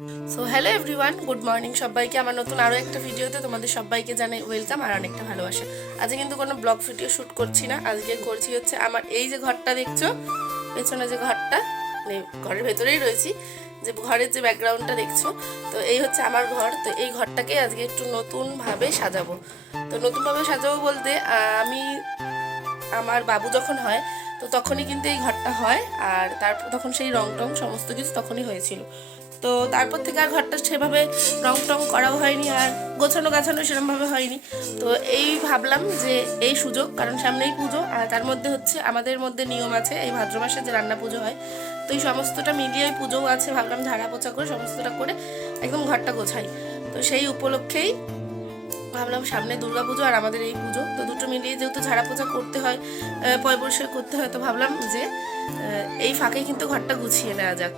So hello everyone, good morning সবাইকে। আমার নতুন আরও একটা ভিডিওতে তোমাদের সবাইকে জানাই ওয়েলকাম আর অনেকটা ভালোবাসা। আজকে কিন্তু কোনো ব্লগ ভিডিও শ্যুট করছি না, আজকে করছি হচ্ছে আমার এই যে ঘরটা দেখছো, পেছনে যে ঘরটা, মানে ঘরের ভেতরেই রয়েছি, যে ঘরের যে ব্যাকগ্রাউন্ডটা দেখছো, তো এই হচ্ছে আমার ঘর। তো এই ঘরটাকে আজকে একটু নতুনভাবে সাজাবো। তো নতুনভাবে সাজাবো বলতে আমি, আমার বাবু যখন হয় তো তখনই কিন্তু এই ঘরটা হয়, আর তারপর তখন সেই রং টং সমস্ত কিছু তখনই হয়েছিল। তো তারপর থেকে আর ঘরটা সেভাবে রং টং করাও হয়নি, আর গোছানো গাছানো সেরকমভাবে হয়নি। তো এই ভাবলাম যে এই সুযোগ, কারণ সামনেই পুজো, আর তার মধ্যে হচ্ছে আমাদের মধ্যে নিয়ম আছে এই ভাদ্র মাসে যে রান্না পুজো হয়, তো এই সমস্তটা মিলিয়ে পুজোও আছে, ভাবলাম ঝাড়া পোছা করে সমস্তটা করে একদম ঘরটা গোছাই। তো সেই উপলক্ষেই ভাবলাম সামনে দুর্গা পুজো আর আমাদের এই পুজো, তো দুটো মিলিয়ে যেহেতু ঝাড়া পোছা করতে হয়, পয় পরিষ্কার করতে হয়, তো ভাবলাম যে এই ফাঁকে কিন্তু ঘরটা গুছিয়ে নেওয়া যাক।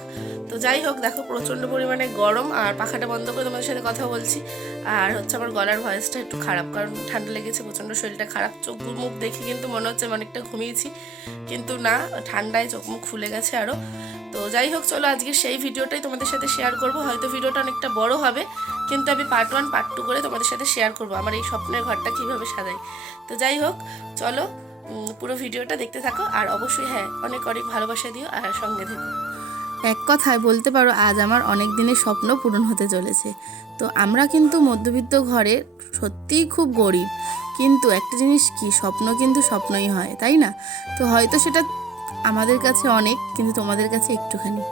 তো যাই হোক, দেখো প্রচণ্ড পরিমাণে গরম, আর পাখাটা বন্ধ করে তোমাদের সাথে কথা বলছি। আর হচ্ছে আমার গলার ভয়েসটা একটু খারাপ, কারণ ঠান্ডা লেগেছে, প্রচণ্ড শরীরটা খারাপ। চোখ মুখ দেখে কিন্তু মনে হচ্ছে আমি অনেকটা ঘুমিয়েছি, কিন্তু না, ঠান্ডায় চোখ মুখ ফুলে গেছে আরও। তো যাই হোক, চলো আজকে সেই ভিডিওটাই তোমাদের সাথে শেয়ার করব। হয়তো ভিডিওটা অনেকটা বড় হবে, কিন্তু আমি পার্ট 1 পার্ট 2 করে তোমাদের সাথে শেয়ার করব আমার এই স্বপ্নের ঘরটা কীভাবে সাজাই। তো যাই হোক, চলো পুরো ভিডিওটা দেখতে থাকো, আর অবশ্যই হ্যাঁ, অনেক অনেক ভালোবাসা দিও আর সঙ্গে থেকো। এক কথায় বলতে পারো আজ আমার অনেক দিনের স্বপ্ন পূরণ হতে চলেছে। তো আমরা কিন্তু মধ্যবিত্ত ঘরে, সত্যিই খুব গরিব, কিন্তু একটা জিনিস কি, স্বপ্ন কিন্তু স্বপ্নই হয়, তাই না? তো হয়তো সেটা আমাদের কাছে অনেক, কিন্তু তোমাদের কাছে একটুখানি।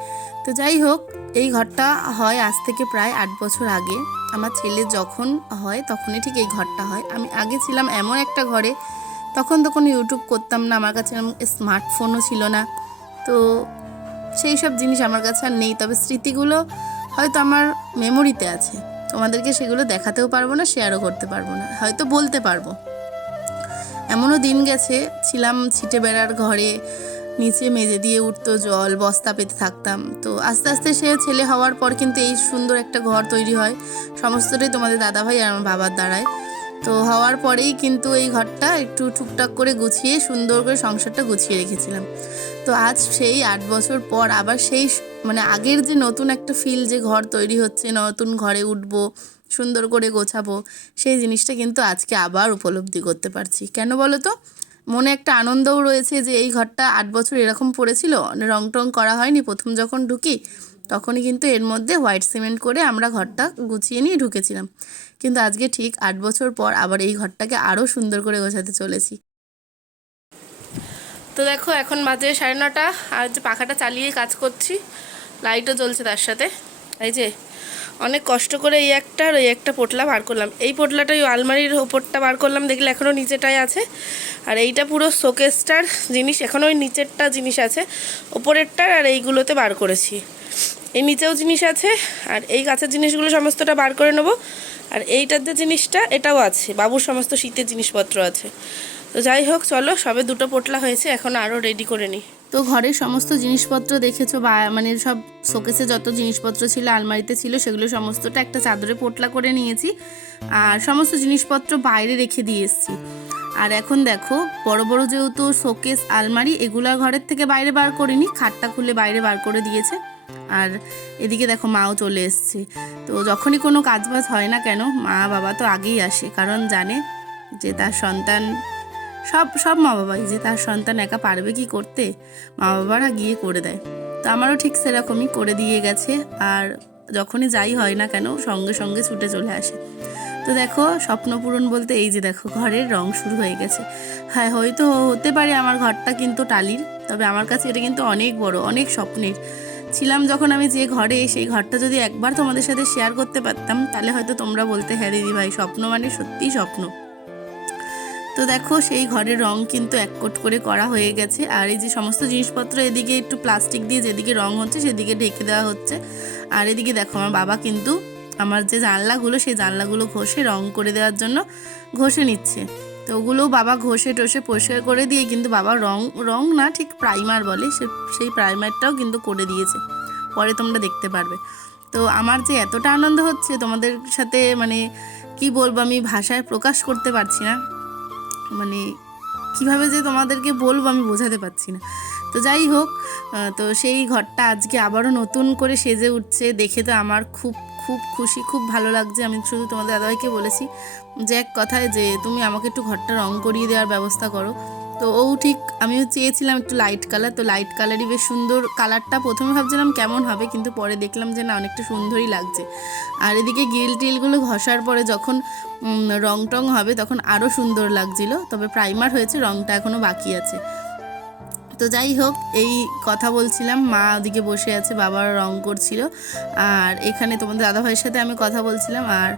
তো যাই হোক, এই ঘরটা হয় আজ থেকে প্রায় 8 বছর আগে। আমার ছেলে যখন হয় তখনই ঠিক এই ঘরটা হয়। আমি আগে ছিলাম এমন একটা ঘরে, তখন কোনো ইউটিউব করতাম না, আমার কাছে এমন স্মার্টফোনও ছিল না। তো সেই সব জিনিস আমার কাছে আর নেই, তবে স্মৃতিগুলো হয়তো আমার মেমোরিতে আছে। তোমাদেরকে সেগুলো দেখাতেও পারবো না, শেয়ারও করতে পারবো না, হয়তো বলতে পারবো। এমনও দিন গেছে, ছিলাম ছিটে বেড়ার ঘরে, নিচে মেঝে দিয়ে উঠতো জল, বস্তা পেতে থাকতাম। তো আস্তে আস্তে সে ছেলে হওয়ার পর কিন্তু এই সুন্দর একটা ঘর তৈরি হয়, সমস্তটাই তোমাদের দাদাভাই আর আমার বাবার দ্বারায়। তো হওয়ার পরেই কিন্তু এই ঘরটা একটু টুকটাক করে গুছিয়ে সুন্দর করে সংসারটা গুছিয়ে রেখেছিলাম। তো আজ সেই 8 বছর পর আবার সেই মানে আগের যে নতুন একটা ফিল, যে ঘর তৈরি হচ্ছে, নতুন ঘরে উঠবো, সুন্দর করে গোছাবো, সেই জিনিসটা কিন্তু আজকে আবার উপলব্ধি করতে পারছি। কেন বলো তো? মনে একটা আনন্দও রয়েছে যে এই ঘরটা 8 বছর এরকম পড়েছিল, রং টং করা হয়নি। প্রথম যখন ঢুকি তখনই কিন্তু এর মধ্যে হোয়াইট সিমেন্ট করে আমরা ঘরটা গুছিয়ে নিয়ে ঢুকেছিলাম, কিন্তু আজকে ঠিক 8 বছর পর আবার এই ঘরটাকে আরও সুন্দর করে গোছাতে চলেছি। তো দেখো, এখন বাজে 9:30, আর যে পাখাটা চালিয়ে কাজ করছি, লাইটও জ্বলছে তার সাথে। এই যে অনেক কষ্ট করে এই একটা আর ওই একটা পোটলা বার করলাম। এই পোটলাটা ওই আলমারির ওপরটা বার করলাম, দেখলে এখনও নিচেটাই আছে। আর এইটা পুরো শোকেসটার জিনিস, এখনও ওই নিচেরটা জিনিস আছে, ওপরেরটার আর এইগুলোতে বার করেছি। এই নিচেও জিনিস আছে, আর এই কাছের জিনিসগুলো সমস্তটা বার করে নেবো। আর এইটার যে জিনিসটা, এটাও আছে, বাবুর সমস্ত শীতের জিনিসপত্র আছে। তো যাই হোক, চলো, সবে 2টো পোটলা হয়েছে, এখন আরও রেডি করে নিই। তো ঘরের সমস্ত জিনিসপত্র দেখেছো, বা মানে সব শোকেসে যত জিনিসপত্র ছিল, আলমারিতে ছিল, সেগুলো সমস্তটা একটা চাদরে পোটলা করে নিয়েছি, আর সমস্ত জিনিসপত্র বাইরে রেখে দিয়ে এসেছি। আর এখন দেখো, বড় বড় যেহেতু শোকেস, আলমারি, এগুলো ঘরের থেকে বাইরে বার করিনি, খাটটা খুলে বাইরে বার করে দিয়েছে। আর এদিকে দেখো মাও চলে এসছে। তো যখনই কোনো কাজবাজ হয় না কেন, মা বাবা তো আগেই আসে, কারণ জানে যে তার সন্তান, সব সব মা বাবাই, যে তার সন্তান একা পারবে কি করতে, মা বাবারা গিয়ে করে দেয়। তো আমারও ঠিক সেরকমই করে দিয়ে গেছে, আর যখনই যাই হয় না কেন সঙ্গে সঙ্গে ছুটে চলে আসে। তো দেখো, স্বপ্ন পূরণ বলতে এই যে দেখো, ঘরের রং শুরু হয়ে গেছে। হ্যাঁ, হয়তো হতে পারে আমার ঘরটা কিন্তু টালির, তবে আমার কাছে এটা কিন্তু অনেক বড়, অনেক স্বপ্নের ছিলাম যখন আমি যে ঘরে, সেই ঘরটা যদি একবার তোমাদের সাথে শেয়ার করতে পারতাম, তাহলে হয়তো তোমরা বলতে হ্যাঁ দিদি ভাই, স্বপ্ন মানে সত্যিই স্বপ্ন। তো দেখো, সেই ঘরের রং কিন্তু এক কোট করে করা হয়ে গেছে, আর এই যে সমস্ত জিনিসপত্র এদিকে একটু প্লাস্টিক দিয়ে যেদিকে রং হচ্ছে সেদিকে ঢেকে দেওয়া হচ্ছে। আর এদিকে দেখো, আমার বাবা কিন্তু আমার যে জানলাগুলো, সেই জানলাগুলো ঘষে রং করে দেওয়ার জন্য ঘষে নিচ্ছে। তো ওগুলোও বাবা ঘষে টষে পরিষ্কার করে দিয়ে কিন্তু বাবা রং রং না, ঠিক প্রাইমার বলে, সেই প্রাইমারটাও কিন্তু করে দিয়েছে, পরে তোমরা দেখতে পারবে। তো আমার যে এতটা আনন্দ হচ্ছে তোমাদের সাথে, মানে কি বলবো, আমি ভাষায় প্রকাশ করতে পারছি না, মানে কিভাবে যে তোমাদেরকে বলবো আমি বোঝাতে পারছি না। তো যাই হোক, তো সেই ঘরটা আজকে আবারও নতুন করে সেজে উঠছে, দেখে তো আমার খুব খুব খুশি, খুব ভালো লাগছে। আমি শুধু তোমাদের দাদাভাইকে বলেছি যে এক কথায় যে তুমি আমাকে একটু ঘরটা রং করিয়ে দেওয়ার ব্যবস্থা করো। তো ও ঠিক, আমিও চেয়েছিলাম একটু লাইট কালার, তো লাইট কালারই বেশ সুন্দর কালারটা। প্রথমে ভাবছিলাম কেমন হবে, কিন্তু পরে দেখলাম যে না, অনেকটা সুন্দরই লাগছে। আর এদিকে গ্রিল টিলগুলো ঘষার পরে যখন রং টং হবে তখন আরও সুন্দর লাগছিল। তবে প্রাইমার হয়েছে, রংটা এখনও বাকি আছে। তো যাই হোক, এই কথা বলছিলাম, মা ওদিকে বসে আছে, বাবার রং করছিল, আর এখানে তোমাদের দাদাভাইয়ের সাথে আমি কথা বলছিলাম। আর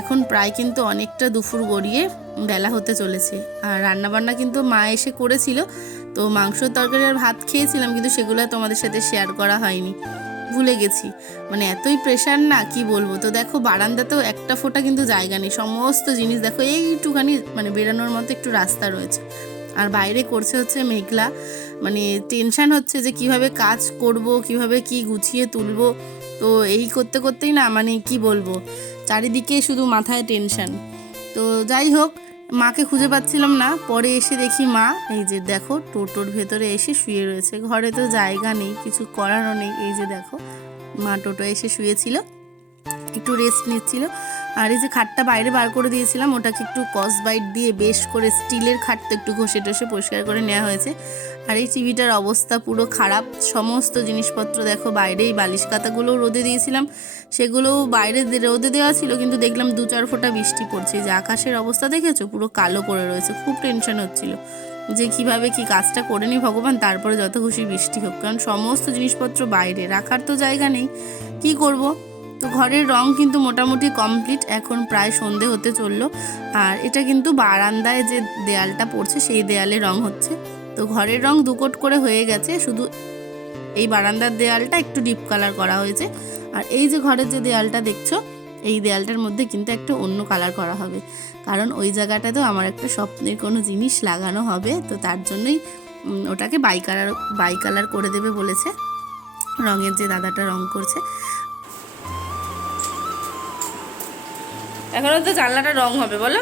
এখন প্রায় কিন্তু অনেকটা দুপুর গড়িয়ে বেলা হতে চলেছে। আর রান্নাবান্না কিন্তু মা এসে করেছিল, তো মাংসর তরকারি আর ভাত খেয়েছিলাম, কিন্তু সেগুলো তোমাদের সাথে শেয়ার করা হয়নি, ভুলে গেছি। মানে এতই প্রেশার না, কি বলবো। তো দেখো বারান্দাতেও একটা ফোঁটা কিন্তু জায়গা নেই, সমস্ত জিনিস দেখো এইটুখানি মানে বেরানোর মতো একটু রাস্তা রয়েছে। আর বাইরে করছে হচ্ছে মেঘলা, মানে টেনশান হচ্ছে যে কিভাবে কাজ করব, কিভাবে কি গুছিয়ে তুলবো। তো এই করতে করতেই না, মানে কি বলবো, চারিদিকে শুধু মাথায় টেনশান। তো যাই হোক, মাকে খুঁজে পাচ্ছিলাম না, পরে এসে দেখি মা এই যে দেখো টোটোর ভেতরে এসে শুয়ে রয়েছে। ঘরে তো জায়গা নেই, কিছু করারও নেই। এই যে দেখো মা টোটো এসে শুয়েছিল, একটু রেস্ট নিচ্ছিল। আর এই যে খাটটা বাইরে বার করে দিয়েছিলাম, ওটাকে একটু কসবাইট দিয়ে বেশ করে, স্টিলের খাটটা একটু ঘষে টষে পরিষ্কার করে নেওয়া হয়েছে। আর এই টিভিটার অবস্থা পুরো খারাপ, সমস্ত জিনিসপত্র দেখো বাইরে। এই বালিশ কাতাগুলোও রোদে দিয়েছিলাম, সেগুলোও বাইরে রোদে দেওয়া ছিল, কিন্তু দেখলাম 2-4 ফোঁটা বৃষ্টি পড়ছে। যে আকাশের অবস্থা দেখেছো, পুরো কালো করে রয়েছে। খুব টেনশন হচ্ছিল যে কিভাবে কি কাজটা করে নি ভগবান, তারপরে যত খুশি বৃষ্টি হোক, কারণ সমস্ত জিনিসপত্র বাইরে রাখার তো জায়গা নেই, কি করব। তো ঘরের রং কিন্তু মোটামুটি কমপ্লিট, এখন প্রায় সন্ধে হতে চললো। আর এটা কিন্তু বারান্দায় যে দেয়ালটা পড়ছে সেই দেয়ালে রং হচ্ছে। তো ঘরের রং 2 কোট করে হয়ে গেছে, শুধু এই বারান্দার দেয়ালটা একটু ডিপ কালার করা হয়েছে। আর এই যে ঘরের যে দেয়ালটা দেখছো, এই দেয়ালটার মধ্যে কিন্তু একটা অন্য কালার করা হবে, কারণ ওই জায়গাটাতেও আমার একটা স্বপ্নের কোনো জিনিস লাগানো হবে। তো তার জন্যই ওটাকে বাই কালার করে দেবে বলেছে রঙের যে দাদাটা রং করছে। এখনো তো জানলাটা রং হবে বলো,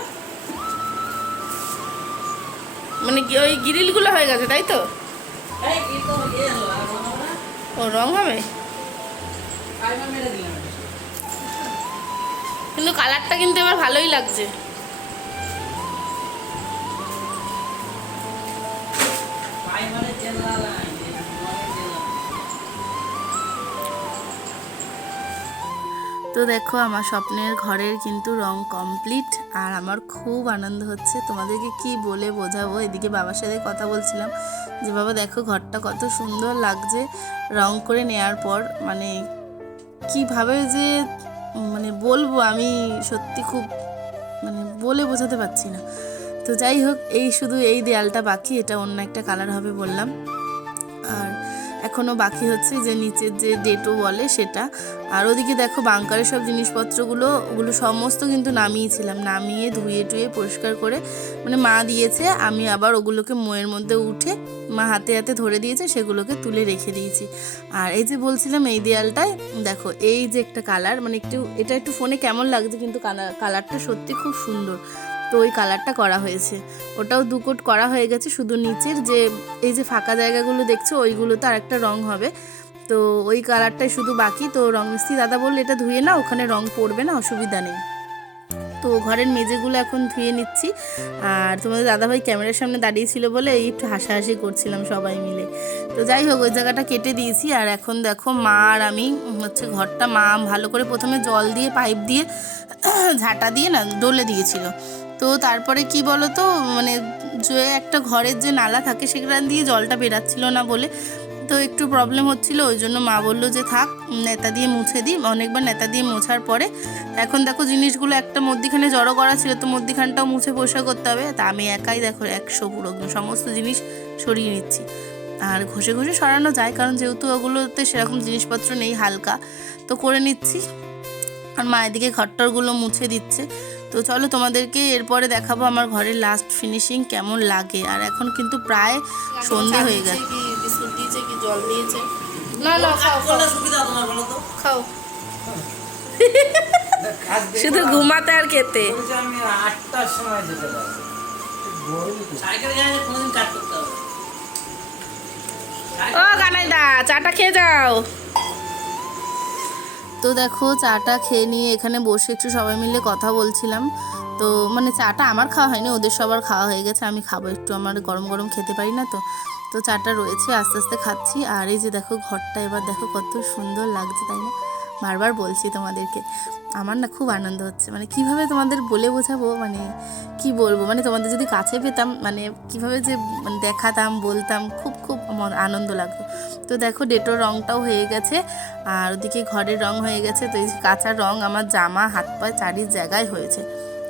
মানে ওই গ্রিলগুলো হয়ে গেছে তাই তো? ও রং হবে, কিন্তু কালারটা কিন্তু এবার ভালোই লাগছে। তো দেখো আমার স্বপ্নের ঘরের কিন্তু রং কমপ্লিট, আর আমার খুব আনন্দ হচ্ছে, তোমাদেরকে কি বলে বোঝাবো। এদিকে বাবার সাথে কথা বলছিলাম যে বাবা দেখো ঘরটা কত সুন্দর লাগছে রং করে নেওয়ার পর, মানে কিভাবে যে মানে বলবো, আমি সত্যি খুব মানে বলে বোঝাতে পারছি না। তো যাই হোক, এই শুধু এই দেয়ালটা বাকি, এটা অন্য একটা কালার হবে বললাম। আর এখনও বাকি হচ্ছে যে নিচের যে ডেটো বলে সেটা। আর ওদিকে দেখো বাংকারের সব জিনিসপত্রগুলো, ওগুলো সমস্ত কিন্তু নামিয়েছিলাম, নামিয়ে ধুয়ে টুয়ে পরিষ্কার করে মানে মা দিয়েছে, আমি আবার ওগুলোকে মোয়ের মধ্যে উঠে মা হাতে হাতে ধরে দিয়েছে, সেগুলোকে তুলে রেখে দিয়েছি। আর এই যে বলছিলাম এই দেয়ালটায় দেখো এই যে একটা কালার, মানে এটা একটু ফোনে কেমন লাগছে, কিন্তু কালারটা সত্যি খুব সুন্দর। তো ওই কালারটা করা হয়েছে, ওটাও 2 কোট করা হয়ে গেছে। শুধু নিচের যে এই যে ফাঁকা জায়গাগুলো দেখছো, ওইগুলোতে আরেকটা রং হবে, তো ওই কালারটাই শুধু বাকি। তো রং মিস্ত্রি দাদা বললে এটা ধুয়ে না, ওখানে রং পড়বে না, অসুবিধা নেই। তো ঘরের মেঝেগুলো এখন ধুয়ে নিচ্ছি। আর তোমাদের দাদাভাই ক্যামেরার সামনে দাঁড়িয়েছিল বলে এই একটু হাসাহাসি করছিলাম সবাই মিলে। তো যাই হোক, ওই জায়গাটা কেটে দিয়েছি। আর এখন দেখো মা আর আমি হচ্ছে ঘরটা, মা ভালো করে প্রথমে জল দিয়ে পাইপ দিয়ে ঝাঁটা দিয়ে না ডলে দিয়েছিল। তো তারপরে কি বলো তো, মানে যে একটা ঘরের যে নালা থাকে সেখান দিয়ে জলটা বেরাচ্ছিল না বলে তো একটু প্রবলেম হচ্ছিল, ওই জন্য মা বললো যে থাক নেতা দিয়ে মুছে দিই। অনেকবার নেতা দিয়ে মোছার পরে এখন দেখো জিনিসগুলো একটা মধ্যিখানে জড়ো করা ছিল, তো মধ্যিখানটাও মুছে পরিষ্কার করতে হবে। তা আমি একাই দেখো 100 পুরো সমস্ত জিনিস সরিয়ে নিচ্ছি। আর ঘষে ঘষে সরানো যায়, কারণ যেহেতু ওগুলোতে সেরকম জিনিসপত্র নেই, হালকা তো করে নিচ্ছি। আর মা এদিকে ঘরটরগুলো মুছে দিচ্ছে। তো চলো তোমাদেরকে এরপরে দেখাবো আমার ঘরের লাস্ট ফিনিশিং কেমন লাগে। আর এখন কিন্তু প্রায় সন্ধে হয়ে গেছে। কি বিস্কুট দিয়েছে, কি জল দিয়েছে? না না খাও খাও, শুধু ঘুমাতে আর খেতে। আমি 8টার সময় যেতে পারবো, সাইকেল কোনদিন কাট করতে হবে। ও কানাইদা চাটা খেয়ে যাও। তো দেখো চাটা খেয়ে নিয়ে এখানে বসে একটু সবাই মিলে কথা বলছিলাম। তো মানে চাটা আমার খাওয়া হয়নি, ওদের সবার খাওয়া হয়ে গেছে। আমি খাবো একটু, আমার গরম গরম খেতে পারি না তো। তো চাটা রয়েছে, আস্তে আস্তে খাচ্ছি। আর এই যে দেখো ঘরটা এবার দেখো কত সুন্দর লাগছে, তাই না? বারবার বলছি তোমাদেরকে, আমার না খুব আনন্দ হচ্ছে। মানে কিভাবে তোমাদের বলে বোঝাবো, মানে কি বলবো, মানে তোমাদের যদি কাছে পেতাম, মানে কিভাবে যে মানে দেখাতাম, বলতাম, খুব খুব আনন্দ লাগতো। তো দেখো ডেটোর রঙটাও হয়ে গেছে, আর ওদিকে ঘরের রং হয়ে গেছে। তো এই যে কাঁচা রং আমার জামা হাত পায়ে চারি জায়গায় হয়েছে।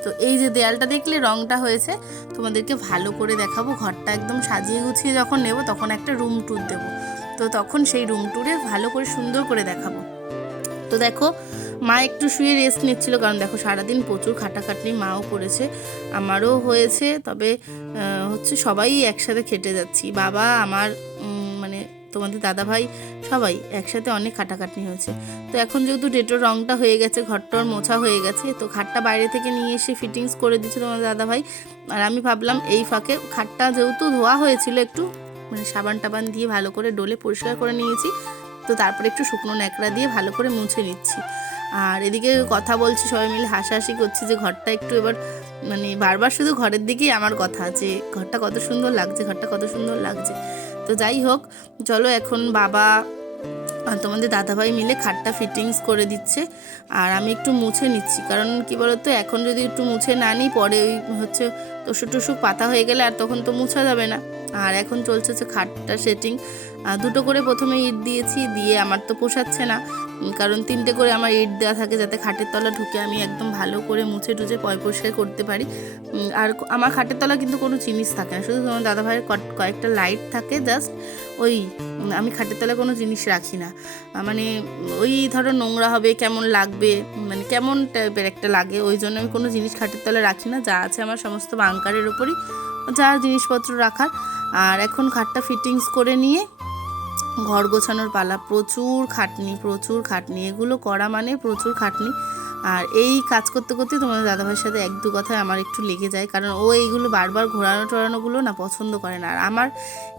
তো এই যে দেয়ালটা দেখলে রংটা হয়েছে, তোমাদেরকে ভালো করে দেখাবো। ঘরটা একদম সাজিয়ে গুছিয়ে যখন নেব তখন একটা রুম ট্যুর দেবো। তো তখন সেই রুম ট্যুরে ভালো করে সুন্দর করে দেখাবো। তো দেখো মা একটু শুয়ে রেস্ট নিচ্ছিল, কারণ দেখো সারাদিন প্রচুর খাটাখাটনি মাও করেছে, আমারও হয়েছে। তবে হচ্ছে সবাই একসাথে খেটে যাচ্ছি, বাবা আমার মানে তোমাদের দাদাভাই সবাই একসাথে অনেক খাটাখাটনি হয়েছে। তো এখন যেহেতু ডেটোর রংটা হয়ে গেছে, ঘরটার মোছা হয়ে গেছে, তো খাটটা বাইরে থেকে নিয়ে এসে ফিটিংস করে দিচ্ছে তোমাদের দাদাভাই। আর আমি ভাবলাম এই ফাঁকে খাটটা যেহেতু ধোয়া হয়েছিল, একটু মানে সাবান টাবান দিয়ে ভালো করে ডলে পরিষ্কার করে নিয়েছি। তো তারপরে একটু শুকনো ন্যাকড়া দিয়ে ভালো করে মুছে নিচ্ছি। আর এদিকে কথা বলছি, সবাই মিলে হাসাহাসি করছি যে ঘরটা একটু এবার মানে বারবার শুধু ঘরের দিকেই আমার কথা, যে ঘরটা কত সুন্দর লাগছে, ঘরটা কত সুন্দর লাগছে। তো যাই হোক, চলো এখন বাবা আর তোমাদের দাদাভাই মিলে খাটটা ফিটিংস করে দিচ্ছে, আর আমি একটু মুছে নিচ্ছি। কারণ কি বলতো, এখন যদি একটু মুছে না নিই, পরে ওই হচ্ছে টুসুক টুসুক পাতা হয়ে গেলে আর তখন তো মুছা যাবে না। আর এখন চলছে হচ্ছে খাটটা সেটিং। দুটো করে প্রথমে ইট দিয়েছি, দিয়ে আমার তো পোষাচ্ছে না, কারণ 3টে করে আমার ইট দেওয়া থাকে, যাতে খাটের তলা ঢুকে আমি একদম ভালো করে মুছে টুছে পরিষ্কার করতে পারি। আর আমার খাটের তলা কিন্তু কোনো জিনিস থাকে না, শুধু তোমার দাদাভাইয়ের কয়েকটা লাইট থাকে জাস্ট, ওই আমি খাটের তলায় কোনো জিনিস রাখি না। মানে ওই ধরো নোংরা হবে, কেমন লাগবে, মানে কেমন টাইপের একটা লাগে, ওই জন্য আমি কোনো জিনিস খাটের তলায় রাখি না। যা আছে আমার সমস্ত বাঙ্কারের ওপরই যা জিনিসপত্র রাখার। আর এখন খাটটা ফিটিংস করে নিয়ে ঘর গোছানোর পালা। প্রচুর খাটনি, এগুলো করা মানে প্রচুর খাটনি। আর এই কাজ করতে করতে তোমাদের দাদাভাইয়ের সাথে 1-2 কথায় আমার একটু লেগে যায়, কারণ ও এইগুলো বারবার ঘোরানোগুলো না পছন্দ করে না। আর আমার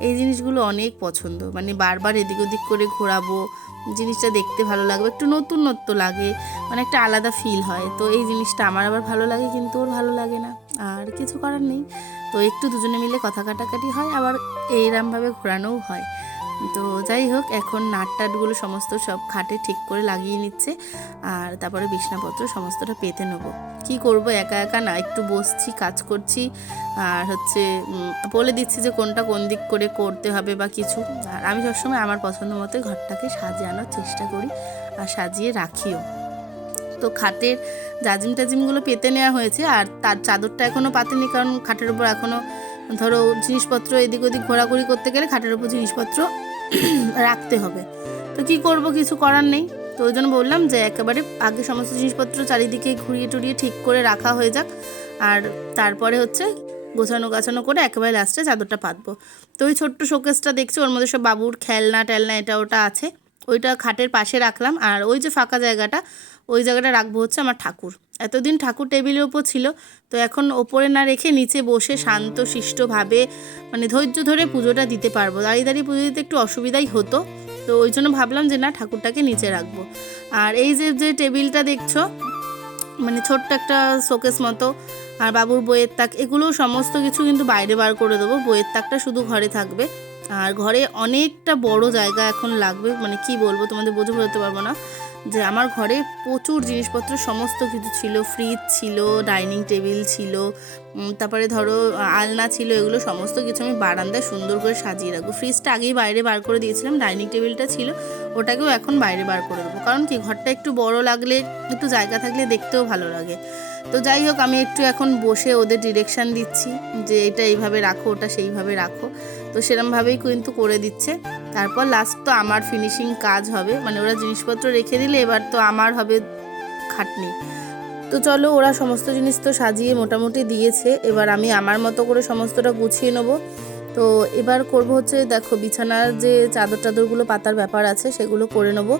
এই জিনিসগুলো অনেক পছন্দ, মানে বারবার এদিক ওদিক করে ঘোরাবো, জিনিসটা দেখতে ভালো লাগবে, একটু নতুনত্ব লাগে, মানে একটা আলাদা ফিল হয়। তো এই জিনিসটা আমার আবার ভালো লাগে, কিন্তু ওর ভালো লাগে না, আর কিছু করার নেই। তো একটু দুজনে মিলে কথা কাটাকাটি হয়, আবার এইরমভাবে ঘোরানোও হয়। তো যাই হোক, এখন নাটটাটগুলো সমস্ত সব খাটে ঠিক করে লাগিয়ে নিচ্ছে, আর তারপরে বিছনাপত্র সমস্তটা পেতে নেবো। কি করব, একা একা না, একটু বসছি, কাজ করছি, আর হচ্ছে বলে দিচ্ছি যে কোনটা কোন দিক করে করতে হবে বা কিছু। আর আমি সবসময় আমার পছন্দ মতো ঘরটাকে সাজানোর চেষ্টা করি, আর সাজিয়ে রাখিও। তো খাটের জাজিম পেতে নেওয়া হয়েছে, আর তার চাদরটা এখনও পাতেনি, কারণ খাটের উপর এখনও ধরো জিনিসপত্র এদিক ওদিক ঘোরাঘুরি করতে গেলে খাটের উপর জিনিসপত্র রাখতে হবে। তো কি করব, কিছু করার নেই। তো ওই জন্য বললাম যে একেবারে আগে সমস্ত জিনিসপত্র চারিদিকে ঘুরিয়ে টুরিয়ে ঠিক করে রাখা হয়ে যাক, আর তারপরে হচ্ছে গোছানো করে একেবারে লাস্টে চাদরটা পাতবো। তো ওই ছোট্ট শোকেসটা দেখছি, ওর মধ্যে সব বাবুর খেলনা টেলনা এটা ওটা আছে, ওইটা খাটের পাশে রাখলাম। আর ওই যে ফাঁকা জায়গাটা, ওই জায়গাটা রাখবো হচ্ছে আমার ঠাকুর। এতদিন ঠাকুর টেবিলের ওপর ছিল, তো এখন ওপরে না রেখে নিচে বসে শান্ত শিষ্টভাবে মানে ধৈর্য ধরে পুজোটা দিতে পারবো। দাঁড়িয়ে পুজো দিতে একটু অসুবিধাই হতো, তো ওই জন্য ভাবলাম যে না, ঠাকুরটাকে নিচে রাখবো। আর এই যে টেবিলটা দেখছো, মানে ছোট্ট একটা শোকেস মতো, আর বাবুর বইয়ের তাক, এগুলো সমস্ত কিছু কিন্তু বাইরে বার করে দেবো। বইয়ের তাকটা শুধু ঘরে থাকবে। আর ঘরে অনেকটা বড় জায়গা এখন লাগবে, মানে কি বলবো তোমাদের বোঝাতে পারবো না, যে আমার ঘরে প্রচুর জিনিসপত্র সমস্ত কিছু ছিল। ফ্রিজ ছিল, ডাইনিং টেবিল ছিল, তারপরে ধরো আলনা ছিল, এগুলো সমস্ত কিছু আমি বারান্দায় সুন্দর করে সাজিয়ে রাখবো। ফ্রিজটা আগেই বাইরে বার করে দিয়েছিলাম, ডাইনিং টেবিলটা ছিল, ওটাকেও এখন বাইরে বার করে দেবো। কারণ কি, ঘরটা একটু বড় লাগলে, একটু জায়গা থাকলে দেখতেও ভালো লাগে। তো যাই হোক, আমি একটু এখন বসে ওদের ডিরেকশান দিচ্ছি যে এটা এইভাবে রাখো, ওটা সেইভাবে রাখো। তো সেরমভাবেই কিন্তু করে দিচ্ছে। তারপর লাস্ট তো আমার ফিনিশিং কাজ হবে, মানে ওরা জিনিসপত্র রেখে দিলে এবার তো আমার হবে খাটনি। তো চলো, ওরা সমস্ত জিনিস তো সাজিয়ে মোটামুটি দিয়েছে, এবার আমি আমার মতো করে সমস্তটা গুছিয়ে নেবো। তো এবার করব হচ্ছে, দেখো বিছানার যে চাদরগুলো পাতার ব্যাপার আছে সেগুলো করে নেবো।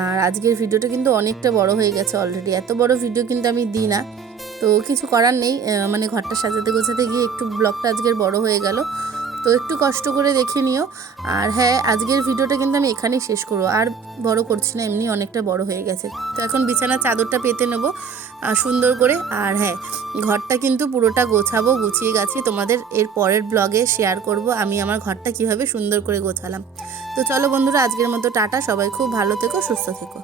আর আজকের ভিডিওটা কিন্তু অনেকটা বড় হয়ে গেছে অলরেডি, এত বড় ভিডিও কিন্তু আমি দিই না, তো কিছু করার নেই, মানে ঘরটা সাজাতে গোছাতে গিয়ে একটু ব্লগটা আজকের বড় হয়ে গেল। তো একটু কষ্ট করে দেখে নিও। আর হ্যাঁ, আজকের ভিডিওটা কিন্তু আমি এখানেই শেষ করবো, আর বড় করছি না, এমনি অনেকটা বড় হয়ে গেছে। তো এখন বিছানার চাদরটা পেতে নেবো সুন্দর করে। আর হ্যাঁ, ঘরটা কিন্তু পুরোটা গোছাবো, গুছিয়ে গাছিয়ে তোমাদের এর পরের ব্লগে শেয়ার করব আমি আমার ঘরটা কিভাবে সুন্দর করে গোছালাম। তো চলো বন্ধুরা, আজকের মতো টাটা, সবাই খুব ভালো থেকো, সুস্থ থেকো।